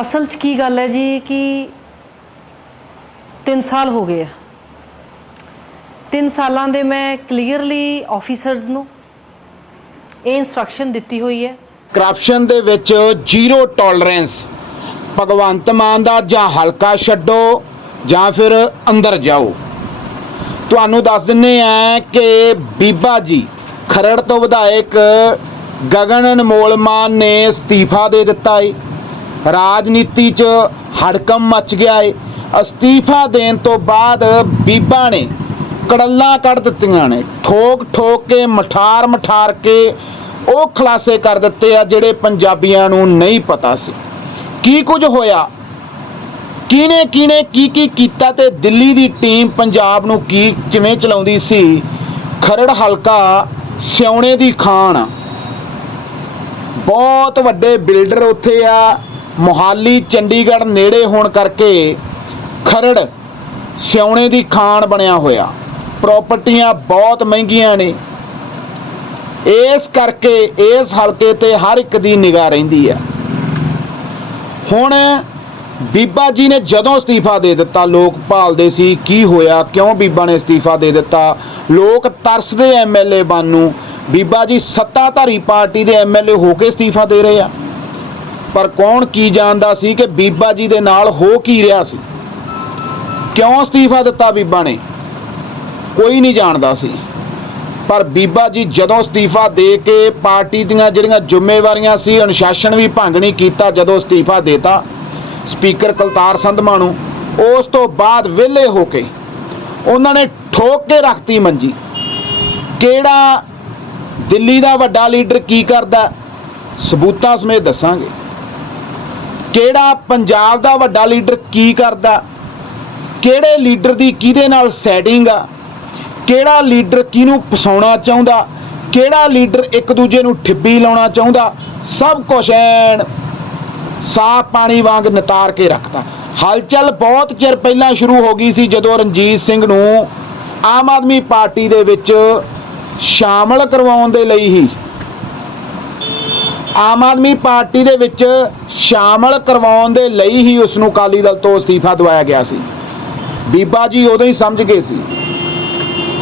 ਅਸਲ 'ਚ ਕੀ ਗੱਲ ਹੈ ਜੀ ਕਿ 3 ਸਾਲ ਹੋ ਗਏ ਆ। 3 ਸਾਲਾਂ ਦੇ ਮੈਂ ਕਲੀਅਰਲੀ ਆਫੀਸਰਸ ਨੂੰ ਇਹ ਇਨਸਟਰਕਸ਼ਨ ਦਿੱਤੀ ਹੋਈ ਹੈ। ਕਰਪਸ਼ਨ ਦੇ ਵਿੱਚ ਜ਼ੀਰੋ ਟੋਲਰੈਂਸ ਭਗਵੰਤ ਮਾਨ ਦਾ ਜਾਂ ਹਲਕਾ ਛੱਡੋ ਜਾਂ ਫਿਰ ਅੰਦਰ ਜਾਓ। ਤੁਹਾਨੂੰ ਦੱਸ ਦਿੰਨੇ ਆ ਕਿ ਬੀਬਾ ਜੀ ਖਰੜ ਤੋਂ ਵਿਧਾਇਕ ਗਗਨ ਅਨਮੋਲ ਮਾਨ ਨੇ ਅਸਤੀਫਾ ਦੇ ਦਿੱਤਾ ਹੈ ਰਾਜਨੀਤੀ 'ਚ ਹੜਕਮ ਮਚ ਗਿਆ ਏ। ਅਸਤੀਫਾ ਦੇਣ ਤੋਂ ਬਾਅਦ ਬੀਬਾ ਨੇ ਕੜੱਲਾਂ ਕੱਢ ਦਿੱਤੀਆਂ ਨੇ। ਠੋਕ ਠੋਕ ਕੇ, ਮਠਾਰ ਮਠਾਰ ਕੇ ਉਹ ਖੁਲਾਸੇ ਕਰ ਦਿੱਤੇ ਆ ਜਿਹੜੇ ਪੰਜਾਬੀਆਂ ਨੂੰ ਨਹੀਂ ਪਤਾ ਸੀ। ਕੀ ਕੁਝ ਹੋਇਆ? ਕਿਹਨੇ ਕਿਹਨੇ ਕੀ ਕੀ ਕੀਤਾ ਤੇ ਦਿੱਲੀ ਦੀ ਟੀਮ ਪੰਜਾਬ ਨੂੰ ਕੀ ਕਿਵੇਂ ਚਲਾਉਂਦੀ ਸੀ? ਖਰੜ ਹਲਕਾ ਸਿਉਣੇ ਦੀ ਖਾਨ ਬਹੁਤ ਵੱਡੇ ਬਿਲਡਰ ਉੱਥੇ ਆ। ਮੋਹਾਲੀ, ਚੰਡੀਗੜ੍ਹ ਨੇੜੇ ਹੋਣ ਕਰਕੇ ਖਰੜ ਸਿਉਣੇ ਦੀ ਖਾਨ ਬਣਿਆ ਹੋਇਆ। ਪ੍ਰਾਪਰਟੀਆਂ ਬਹੁਤ ਮਹਿੰਗੀਆਂ ਨੇ। ਇਸ ਕਰਕੇ ਇਸ ਹਲਕੇ ਤੇ ਹਰ ਇੱਕ ਦੀ ਨਿਗਾਹ ਰਹਿੰਦੀ ਹੈ। ਹੁਣ ਬੀਬਾ ਜੀ ਨੇ ਜਦੋਂ ਅਸਤੀਫਾ ਦੇ ਦਿੱਤਾ, ਲੋਕ ਭਾਲਦੇ ਸੀ, ਕੀ ਹੋਇਆ, ਕਿਉਂ ਬੀਬਾ ਨੇ ਅਸਤੀਫਾ ਦੇ ਦਿੱਤਾ? ਲੋਕ ਤਰਸਦੇ ਐਮਐਲਏ ਬਣ ਨੂੰ। ਬੀਬਾ ਜੀ ਸੱਤਾਧਾਰੀ ਪਾਰਟੀ ਦੇ ਐਮਐਲਏ ਹੋ ਕੇ ਅਸਤੀਫਾ ਦੇ ਰਹੇ ਆ। ਪਰ ਕੌਣ ਕੀ ਜਾਣਦਾ ਸੀ ਕਿ ਬੀਬਾ ਜੀ ਦੇ ਨਾਲ ਹੋ ਕੀ ਰਿਹਾ ਸੀ? ਕਿਉਂ ਅਸਤੀਫਾ ਦਿੱਤਾ ਬੀਬਾ ਨੇ? ਕੋਈ ਨਹੀਂ ਜਾਣਦਾ ਸੀ। ਪਰ ਬੀਬਾ ਜੀ ਜਦੋਂ ਅਸਤੀਫਾ ਦੇ ਕੇ ਪਾਰਟੀ ਦੀਆਂ ਜਿਹੜੀਆਂ ਜ਼ਿੰਮੇਵਾਰੀਆਂ ਸੀ, ਅਨੁਸ਼ਾਸਨ ਵੀ ਭੰਗ ਨਹੀਂ ਕੀਤਾ ਜਦੋਂ ਅਸਤੀਫਾ ਦੇਤਾ, ਸਪੀਕਰ ਕਲਤਾਰ ਸੰਧਮਾ ਨੂੰ ਉਸ ਤੋਂ ਬਾਅਦ ਵਿਹਲੇ ਹੋ ਕੇ ਉਹਨਾਂ ਨੇ ਠੋਕ ਕੇ ਰੱਖਤੀ ਮੰਜੀ। ਕਿਹੜਾ ਦਿੱਲੀ ਦਾ ਵੱਡਾ ਲੀਡਰ ਕੀ ਕਰਦਾ? ਸਬੂਤਾਂ ਸਮੇਤ ਦੱਸਾਂਗੇ। ਕਿਹੜਾ ਪੰਜਾਬ ਦਾ ਵੱਡਾ ਲੀਡਰ ਕੀ ਕਰਦਾ? ਕਿਹੜੇ ਲੀਡਰ ਦੀ ਕਿਹਦੇ ਨਾਲ ਸੈਟਿੰਗ ਆ? ਕਿਹੜਾ ਲੀਡਰ ਕਿਹਨੂੰ ਫਸਾਉਣਾ ਚਾਹੁੰਦਾ? ਕਿਹੜਾ ਲੀਡਰ ਇੱਕ ਦੂਜੇ ਨੂੰ ਠਿੱਬੀ ਲਾਉਣਾ ਚਾਹੁੰਦਾ? ਸਭ ਕੁਝ ਐਨ ਸਾਫ਼ ਪਾਣੀ ਵਾਂਗ ਨਿਤਾਰ ਕੇ ਰੱਖਦਾ। ਹਲਚਲ ਬਹੁਤ ਚਿਰ ਪਹਿਲਾਂ ਸ਼ੁਰੂ ਹੋ ਗਈ ਸੀ ਜਦੋਂ ਰਣਜੀਤ ਸਿੰਘ ਨੂੰ ਆਮ ਆਦਮੀ ਪਾਰਟੀ ਦੇ ਵਿੱਚ ਸ਼ਾਮਲ ਕਰਵਾਉਣ ਦੇ ਲਈ ਹੀ ਆਮ ਆਦਮੀ ਪਾਰਟੀ ਦੇ ਵਿੱਚ ਸ਼ਾਮਲ ਕਰਵਾਉਣ ਦੇ ਲਈ ਹੀ ਉਸ ਨੂੰ ਅਕਾਲੀ ਦਲ ਤੋਂ ਅਸਤੀਫਾ ਦਵਾਇਆ ਗਿਆ ਸੀ। ਬੀਬਾ ਜੀ ਉਦੋਂ ਹੀ ਸਮਝ ਗਏ ਸੀ।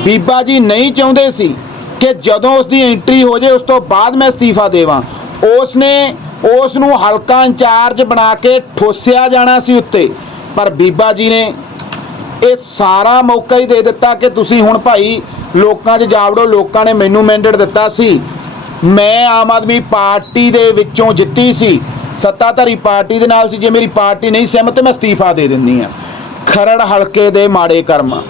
ਬੀਬਾ ਜੀ ਨਹੀਂ ਚਾਹੁੰਦੇ ਸੀ ਕਿ ਜਦੋਂ ਉਸ ਦੀ ਐਂਟਰੀ ਹੋ ਜਾਏ, ਉਸ ਤੋਂ ਬਾਅਦ ਮੈਂ ਅਸਤੀਫਾ ਦੇਵਾਂ। ਉਸ ਨੇ ਉਸ ਨੂੰ ਹਲਕਾ ਇੰਚਾਰਜ ਬਣਾ ਕੇ ਠੋਸਿਆ ਜਾਣਾ ਸੀ ਉੱਤੇ। ਪਰ ਬੀਬਾ ਜੀ ਨੇ ਇਹ ਸਾਰਾ ਮੌਕਾ ਹੀ ਦੇ ਦਿੱਤਾ ਕਿ ਤੁਸੀਂ ਹੁਣ ਭਾਈ ਲੋਕਾਂ 'ਚ ਜਾਵੜੋ, ਲੋਕਾਂ ਨੇ ਮੈਨੂੰ ਮੈਂਡੇਟ ਦਿੱਤਾ ਸੀ। ਮੈਂ ਆਮ ਆਦਮੀ ਪਾਰਟੀ ਦੇ ਵਿੱਚੋਂ ਜਿੱਤੀ ਸੀ। ਸੱਤਾਧਾਰੀ ਪਾਰਟੀ ਦੇ ਨਾਲ ਸੀ। ਜੇ ਮੇਰੀ ਪਾਰਟੀ ਨਹੀਂ ਸਹਿਮਤ, ਮੈਂ ਅਸਤੀਫਾ ਦੇ ਦਿੰਦੀ ਆ ਖਰੜ ਹਲਕੇ ਦੇ ਮਾੜੇ ਕਰਮ।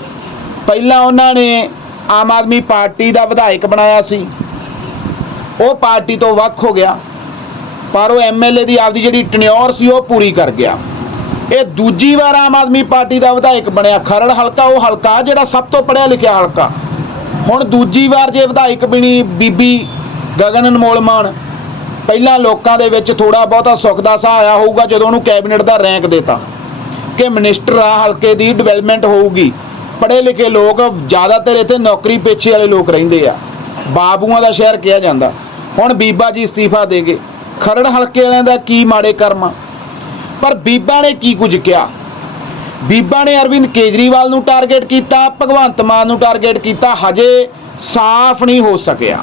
ਪਹਿਲਾਂ ਉਹਨਾਂ ਨੇ ਆਮ ਆਦਮੀ ਪਾਰਟੀ ਦਾ ਵਿਧਾਇਕ ਬਣਾਇਆ ਸੀ। ਉਹ ਪਾਰਟੀ ਤੋਂ ਵੱਖ ਹੋ ਗਿਆ। ਪਰ ਉਹ ਐਮਐਲਏ ਦੀ ਆਪਦੀ ਜਿਹੜੀ ਟਨਿਓਰ ਸੀ, ਉਹ ਪੂਰੀ ਕਰ ਗਿਆ। ਇਹ ਦੂਜੀ ਵਾਰ ਆਮ ਆਦਮੀ ਪਾਰਟੀ ਦਾ ਵਿਧਾਇਕ ਬਣਿਆ। ਖਰੜ ਹਲਕਾ, ਉਹ ਹਲਕਾ ਜਿਹੜਾ ਸਭ ਤੋਂ ਪੜ੍ਹਿਆ ਲਿਖਿਆ ਹਲਕਾ। ਹੁਣ ਦੂਜੀ ਵਾਰ ਜੇ ਵਿਧਾਇਕ ਬਣੀ ਬੀਬੀ ਗਗਨ ਅਨਮੋਲ ਮਾਨ, ਪਹਿਲਾਂ ਲੋਕਾਂ ਦੇ ਵਿੱਚ ਥੋੜਾ ਬਹੁਤਾ ਸੁੱਖ ਦਾ ਸਾਹ ਆਇਆ ਹੋਊਗਾ ਜਦੋਂ ਉਹਨੂੰ ਕੈਬਨਿਟ ਦਾ ਰੈਂਕ ਦਿੱਤਾ ਕਿ ਮਿਨਿਸਟਰ ਆ ਹਲਕੇ ਦੀ ਡਿਵੈਲਪਮੈਂਟ ਹੋਊਗੀ। ਪੜ੍ਹੇ ਲਿਖੇ ਲੋਕ ਜ਼ਿਆਦਾਤਰ ਇੱਥੇ ਨੌਕਰੀ ਪੇਸ਼ੇ ਵਾਲੇ ਲੋਕ ਰਹਿੰਦੇ ਆ। ਬਾਬੂਆਂ ਦਾ ਸ਼ਹਿਰ ਕਿਹਾ ਜਾਂਦਾ। ਹੁਣ ਬੀਬਾ ਜੀ ਅਸਤੀਫਾ ਦੇ ਗਏ। ਖਰੜ ਹਲਕੇ ਵਾਲਿਆਂ ਦਾ ਕੀ ਮਾੜੇ ਕਰਮ ਆ? ਪਰ ਬੀਬਾ ਨੇ ਕੀ ਕੁਝ ਕਿਹਾ? ਬੀਬਾ ਨੇ ਅਰਵਿੰਦ ਕੇਜਰੀਵਾਲ ਨੂੰ ਟਾਰਗੇਟ ਕੀਤਾ, ਭਗਵੰਤ ਮਾਨ ਨੂੰ ਟਾਰਗੇਟ ਕੀਤਾ, ਹਜੇ ਸਾਫ਼ ਨਹੀਂ ਹੋ ਸਕਿਆ।